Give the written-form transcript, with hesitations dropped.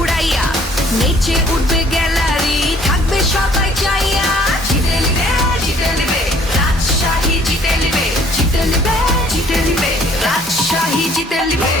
উড়াইয়া, নেচে উঠবে গ্যালারি, থাকবে সবাই চাইয়া। জিতে নিবে, জিতে নিবে, রাজশাহী জিতে নিবে, জিতে নিবে, জিতে নিবে, রাজশাহী জিতে নিবে।